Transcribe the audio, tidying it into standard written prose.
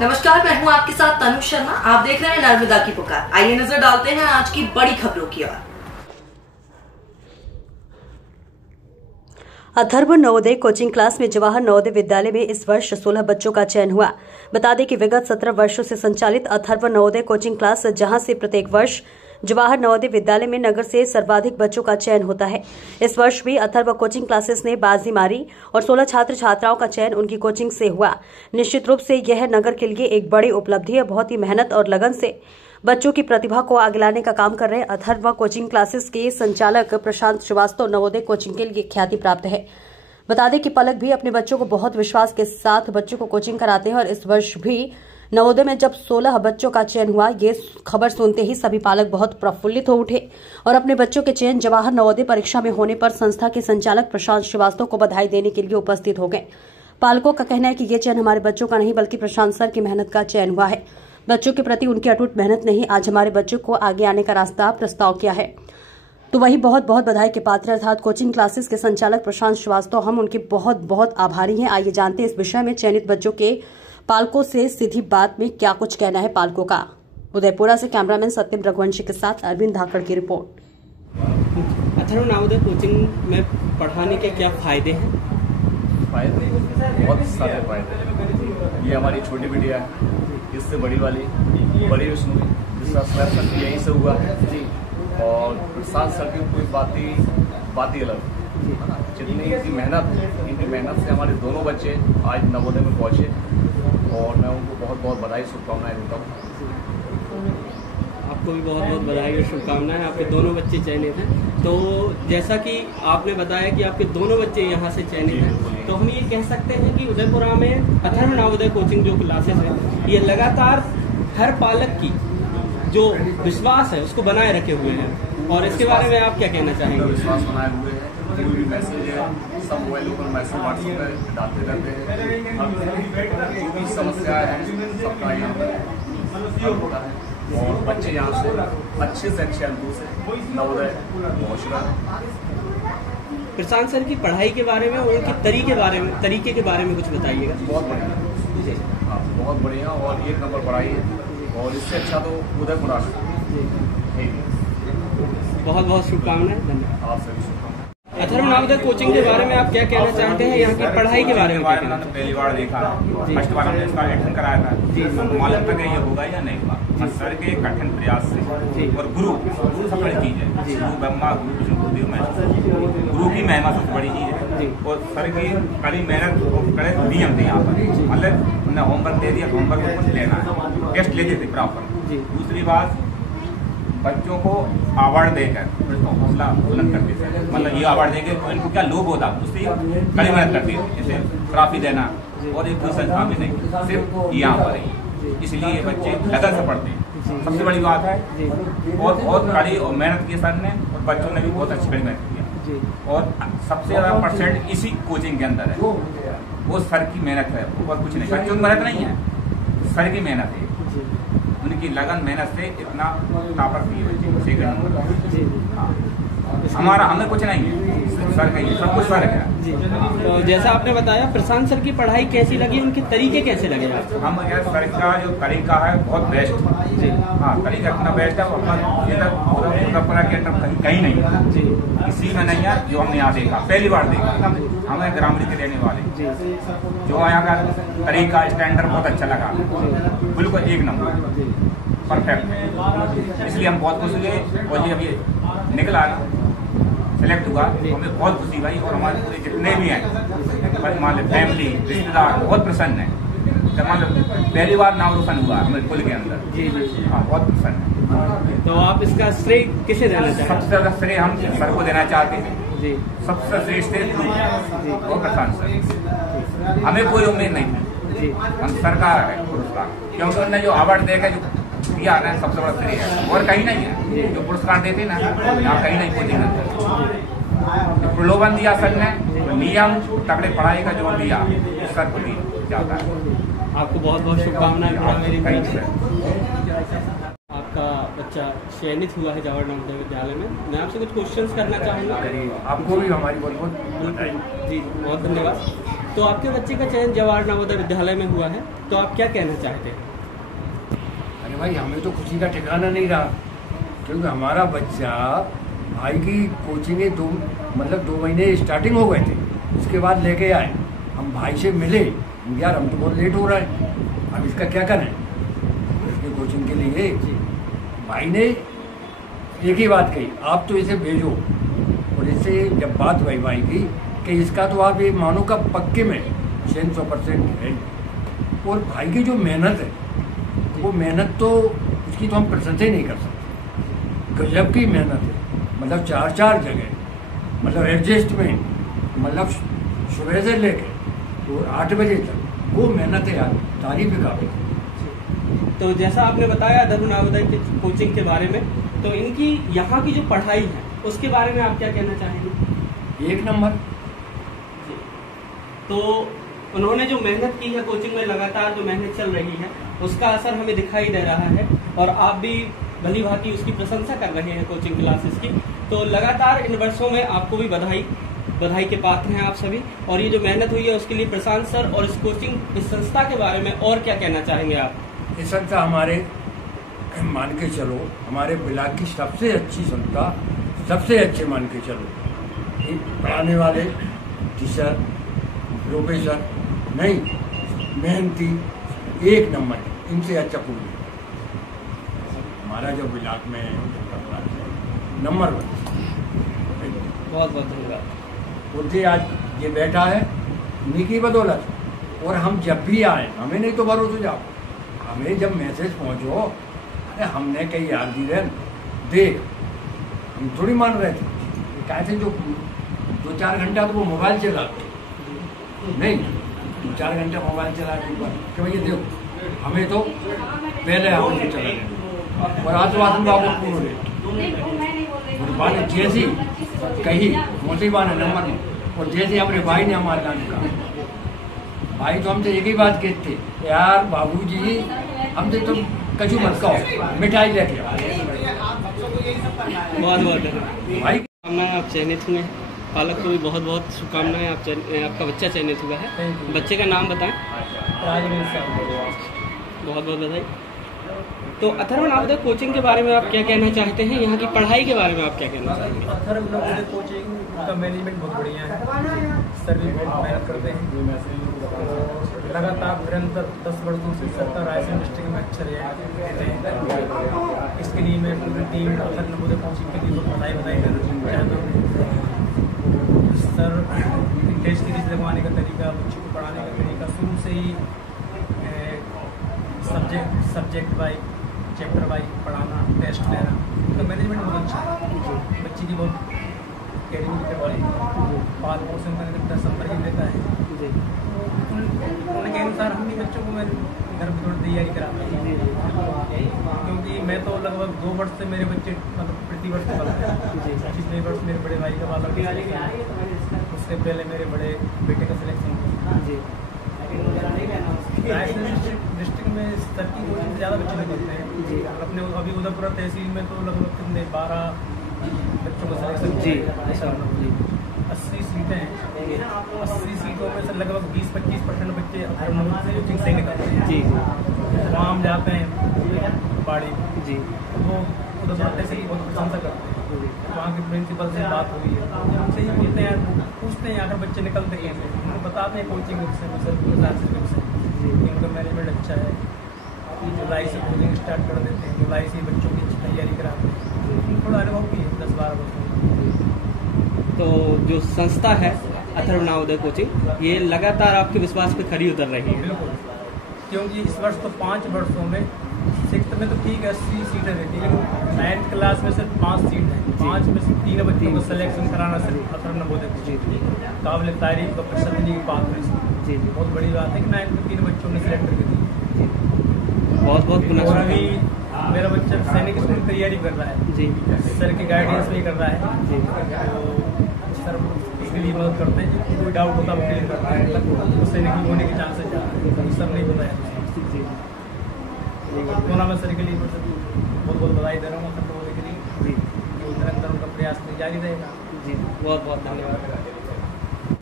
नमस्कार, मैं हूं आपके साथ तनु शर्मा। आप देख रहे हैं नर्मदा की पुकार। आइए नजर डालते हैं आज की बड़ी खबरों की ओर। अथर्व नवोदय कोचिंग क्लास में जवाहर नवोदय विद्यालय में इस वर्ष 16 बच्चों का चयन हुआ। बता दें कि विगत 17 वर्षों से संचालित अथर्व नवोदय कोचिंग क्लास, जहां से प्रत्येक वर्ष जवाहर नवोदय विद्यालय में नगर से सर्वाधिक बच्चों का चयन होता है। इस वर्ष भी अथर्व कोचिंग क्लासेस ने बाजी मारी और 16 छात्र छात्राओं का चयन उनकी कोचिंग से हुआ। निश्चित रूप से यह नगर के लिए एक बड़ी उपलब्धि है। बहुत ही मेहनत और लगन से बच्चों की प्रतिभा को आगे लाने का काम कर रहे अथर्व कोचिंग क्लासेस के संचालक प्रशांत श्रीवास्तव नवोदय कोचिंग के लिए ख्याति प्राप्त है। बता दें कि पलक भी अपने बच्चों को बहुत विश्वास के साथ बच्चों को कोचिंग कराते हैं और इस वर्ष भी नवोदय में जब 16 बच्चों का चयन हुआ, ये खबर सुनते ही सभी पालक बहुत प्रफुल्लित हो उठे और अपने बच्चों के चयन जवाहर नवोदय परीक्षा में होने पर संस्था के संचालक प्रशांत श्रीवास्तव को बधाई देने के लिए उपस्थित हो गए। पालकों का कहना है कि ये चयन हमारे बच्चों का नहीं बल्कि प्रशांत सर की मेहनत का चयन हुआ है। बच्चों के प्रति उनकी अटूट मेहनत ने ही आज हमारे बच्चों को आगे आने का रास्ता प्रस्ताव किया है। तो वही बहुत बहुत बधाई के पात्र अर्थात कोचिंग क्लासेस के संचालक प्रशांत श्रीवास्तव, हम उनके बहुत बहुत आभारी हैं। आइए जानते हैं इस विषय में चयनित बच्चों के पालकों से सीधी बात में क्या कुछ कहना है पालकों का। उदयपुरा से कैमरामैन सत्यम रघुवंशी के साथ अरविंद धाकड़ की रिपोर्ट। अथर्व नवोदय कोचिंग में पढ़ाने के क्या फायदे हैं? फायदे बहुत सारे फायदे हैं। ये हमारी छोटी बिटिया है, इससे बड़ी वाली बड़ी विष्णु जिसका सिलेक्शन यहीं से हुआ है जी। और प्रशांत सर की कोई बात ही अलग है ना। जितनी इनकी मेहनत से हमारे दोनों बच्चे आज नवोदय में पहुंचे और मैं उनको बहुत बहुत बधाई शुभकामनाएं देता हूँ। आपको भी बहुत बहुत बधाई और शुभकामनाएं। आपके दोनों बच्चे चयनित हैं। तो जैसा कि आपने बताया कि आपके दोनों बच्चे यहाँ से चयनित हैं, तो हम ये कह सकते हैं कि उदयपुरा में अथर्व नवोदय कोचिंग जो क्लासेस है, ये लगातार हर पालक की जो विश्वास है उसको बनाए रखे हुए हैं। और इसके बारे में आप क्या कहना चाहेंगे? विश्वास बनाए हुए हैं। जो भी मैसेज है सब मोबाइलों पर मैसेज व्हाट्सएप पे डालते रहते हैं। जो भी समस्या है सबका यहाँ पर होता है और बच्चे यहाँ से अच्छे अंकों से नवोदय पहुँच रहा है। प्रशांत सर की पढ़ाई के बारे में और उनके तरीके के बारे में कुछ बताइएगा। बहुत बढ़िया, हाँ बहुत बढ़िया और 1 नंबर पढ़ाई है और इससे अच्छा तो उदयपुरा है। बहुत बहुत शुभकामनाएं। धन्यवाद। आपसे भी शुभकामनाएं। अथर्व नवोदय कोचिंग के बारे में आप क्या कहना चाहते हैं? यहाँ की पढ़ाई के बारे में पहली बार देखा, फर्स्ट बार हमने इसका एडमिशन कराया था जी। मालूम था कि ये होगा या नहीं होगा। सर के कठिन प्रयास से और गुरु सबसे बड़ी चीज है। गुरु ब्रह्मा गुरु विष्णु गुरुदेव महेश्वर, गुरु की महिमा सबसे बड़ी चीज है। और सर की कड़ी मेहनत करे नियम थे यहाँ पर। मतलब उन्हें होमवर्क दे दिया, होमवर्क में कुछ लेना है, टेस्ट लेते थे प्रॉपर। दूसरी बात, बच्चों को अवार्ड देकर हौसला बुलंद करते थे। मतलब ये अवार्ड देकर तो इनको क्या लोभ होता, उससे कड़ी मेहनत करते थे। जैसे ट्रॉफी देना और एक कोई संस्था में नहीं, सिर्फ यहाँ पर ही। इसलिए ये बच्चे लगन से पढ़ते हैं, सबसे बड़ी बात है। और बहुत कड़ी और मेहनत की सर ने और बच्चों ने भी बहुत अच्छी कड़ी मेहनत किया। और सबसे ज्यादा परसेंट इसी कोचिंग के अंदर है, वो सर की मेहनत है और कुछ नहीं। बच्चों की मेहनत नहीं है, सर की मेहनत है। उनकी लगन मेहनत से इतना ताकत दी है। हमारा हमें कुछ नहीं है, सर का ही सब कुछ सर है जी। तो जैसा आपने बताया, प्रशांत सर की पढ़ाई कैसी लगी, उनके तरीके कैसे लगे आपको? हम सर का जो तरीका है बहुत बेस्ट जी। हाँ, तरीका इतना बेस्ट है वो उदयपुरा के अंदर कहीं नहीं है जी। किसी में नहीं है जो हमने यहाँ देखा, पहली बार देखा। हमें ग्रामीण के रहने वाले जो यहाँ का तरीका स्टैंडर्ड बहुत अच्छा लगा, बिल्कुल 1 नंबर परफेक्ट। इसलिए हम बहुत खुश हुए और ये अभी निकला सेलेक्ट हुआ, हमें बहुत खुशी भाई। और हमारे पूरे जितने भी हैं मान लो फैमिली रिश्तेदार बहुत प्रसन्न है। जब मान लो पहली बार नाम रोशन हुआ हमारे कुल के अंदर जी। हाँ, बहुत प्रसन्न है। तो आप इसका श्रेय किसे देना चाहते हैं? सबसे ज्यादा श्रेय हम सर को देना चाहते हैं जी। सबसे श्रेष्ठ और प्रशांत सर। हमें कोई उम्मीद नहीं थी जी। हम सरकार है पुरस्कार, क्योंकि उन्होंने जो अवार्ड देकर जो दिया है सबसे बड़ा श्रेय है और कहीं नहीं है। जो पुरस्कार देते ना यहाँ कहीं नहीं कोई प्रलोभन दिया सर ने, तो नियम तगड़े पढ़ाई का जो दिया सर को जाता है। आपको बहुत बहुत शुभकामनाएं मेरी तरफ से। आपका बच्चा चयनित हुआ है जवाहर नवोदय विद्यालय में। मैं आपसे कुछ क्वेश्चंस करना चाहूँगा। आपको भी हमारी बहुत बहुत जी बहुत धन्यवाद। तो आपके बच्चे का चयन जवाहर नवोदय विद्यालय में हुआ है, तो आप क्या कहना चाहते हैं? अरे भाई, हमें तो खुशी का ठिकाना नहीं रहा, क्योंकि हमारा बच्चा भाई की कोचिंग 2 महीने स्टार्टिंग हो गए थे, उसके बाद लेके आए। हम भाई से मिले, यार हम तो बहुत लेट हो रहा है, अब इसका क्या करें। इसकी कोचिंग के लिए भाई ने एक ही बात कही, आप तो इसे भेजो। और इससे जब बात हुई भाई की कि इसका तो आप ये मानो का पक्के में 100% है। और भाई की जो मेहनत है, वो मेहनत तो उसकी तो हम प्रशंसा ही नहीं कर सकते। गजब की मेहनत है, मतलब 4 जगह, मतलब एडजस्टमेंट, मतलब सुबह से लेकर और 8 बजे तक वो मेहनत है यार, तारीफ के काबिल। तो जैसा आपने बताया अथर्व नवोदय की कोचिंग के बारे में, तो इनकी यहाँ की जो पढ़ाई है उसके बारे में आप क्या कहना चाहेंगे? 1 नंबर। तो उन्होंने जो मेहनत की है कोचिंग में, लगातार जो मेहनत चल रही है उसका असर हमें दिखाई दे रहा है, और आप भी भली भांति उसकी प्रशंसा कर रहे हैं कोचिंग क्लासेस की। तो लगातार इन वर्षों में आपको भी बधाई के पात्र हैं आप सभी, और ये जो मेहनत हुई है उसके लिए प्रशांत सर और इस कोचिंग इस संस्था के बारे में और क्या कहना चाहेंगे आप? ये संस्था हमारे मान के चलो, हमारे ब्लॉक की सबसे अच्छी संस्था, सबसे अच्छे मान के चलो। पढ़ाने वाले टीचर, प्रोफेसर नहीं, मेहनती 1 नंबर, इनसे अच्छा कोई नहीं। हमारा जो ब्लॉक में नंबर 1। बहुत बहुत धन्यवाद। उनसे आज ये बैठा है, इन्हीं की बदौलत। और हम जब भी आए, हमें नहीं तो भरोसे जाओ, हमें जब मैसेज पहुंचो, अरे हमने कही यार धीरेन देख, हम थोड़ी मान रहे थे, कहते जो 2-4 घंटा तो वो मोबाइल चला, नहीं 2-4 घंटा मोबाइल चला कि भैया देखो, हमें तो पहले हम चला गए। और आत्मवासन बाबू पूरे बाने जैसी कही मोती बाने नंबर में, और जैसे अपने भाई ने हमारे नाम कहा, भाई तो हमसे एक ही बात कहते, यार बाबूजी हमसे तुम कछु मत कहो, मिठाई लेके आओ। बहुत बहुत धन्यवाद भाई। शुभकामनाएं, आप चयनित हुए हैं, पालक को भी बहुत बहुत शुभकामनाएं, आपका बच्चा चयनित हुआ है। बच्चे का नाम बताएं। बहुत बहुत बधाई। तो अथर्व नवोदय कोचिंग के बारे में आप क्या कहना चाहते हैं? यहाँ की पढ़ाई के बारे में आप क्या कहना चाहेंगे? अथर्व नवोदय कोचिंग का मैनेजमेंट बहुत बढ़िया है, सर भी बहुत मेहनत करते हैं, लगातार निरंतर 10 वर्षों से सरकार रायसेन डिस्ट्रिक्ट में अच्छे देते हैं। इसके लिए मैं पूरी टीम अथर्व नवोदय कोचिंग के लिए बहुत बधाई करना चाहता हूँ। सर टेस्ट सीरीज लगवाने का तरीका, बच्चों को पढ़ाने का तरीका, शुरू से ही सब्जेक्ट वाइज, चैप्टर वाइज पढ़ाना, टेस्ट लेना, उनका मैनेजमेंट बहुत अच्छा है। बच्ची की बहुत कैरिंग करवाई, पाल पोषण का संपर्क देता है। उन्होंने के अनुसार हम भी बच्चों को मैं घर में थोड़ी तैयारी कराता हूँ, क्योंकि मैं तो लगभग 2 वर्ष से मेरे बच्चे मतलब प्रति वर्ष पढ़ते हैं। पिछले वर्ष मेरे बड़े भाई का बालक, उससे पहले मेरे बड़े बेटे का सिलेक्शन हुआ। रायसेन डिस्ट्रिक्ट में स्तर की कोचिंग से ज़्यादा बच्चे निकलते हैं। अपने अभी उदयपुरा तहसील में तो लगभग कितने 12 बच्चों का सिलेक्शन, 80 सीटें हैं। 80 सीटों में से लगभग 20-25% बच्चे अथर्व नवोदय कोचिंग से निकलते हैं। वहाँ हम जाते हैं पहाड़ी जी, वो उदयपुरा तहसील बहुत प्रशंसा करते हैं। वहाँ के प्रिंसिपल से बात हुई है, हमसे ही बोलते हैं, पूछते हैं अगर बच्चे निकलते कैसे, उनको बताते हैं कोचिंग से इनका मैनेजमेंट अच्छा है। जुलाई से कोचिंग स्टार्ट कर देते हैं, जुलाई से बच्चों की तैयारी कराते हैं। थोड़ा अनुभव भी है 10-12 वर्षों। तो जो संस्था है अथर्व नवोदय कोचिंग, ये लगातार आपके विश्वास पे खड़ी उतर रही है। बिल्कुल, क्योंकि इस वर्ष तो 5 वर्षों में, 6th में तो ठीक है 80 सीटें रहती है, लेकिन 9th क्लास में सिर्फ 5 सीट है। 5 में से 3 बच्चों को सिलेक्शन कराना सिर्फ अथर्व नवोदय कोचिंग काबिल तारीफ का प्रशंसनीय की बात है। जी बहुत बड़ी बात है कि 9th में 3 बच्चों ने सिलेक्ट करके दी। बहुत बहुत। और अभी मेरा बच्चा सैनिक स्कूल की तैयारी कर रहा है जी, सर के गाइडेंस में कर रहा है जी। तो सर इसके लिए मदद करते हैं, जो कोई डाउट होता है वो क्लियर करते हैं, तो सैनिक होने के चांसेस ज़्यादा है। सर नहीं बताया जी, तो मैं सर के लिए बहुत बहुत बधाई दे रहा हूँ अथर्व नवोदय के लिए जी। निरंतर उनका प्रयास जारी रहेगा जी। बहुत बहुत धन्यवाद।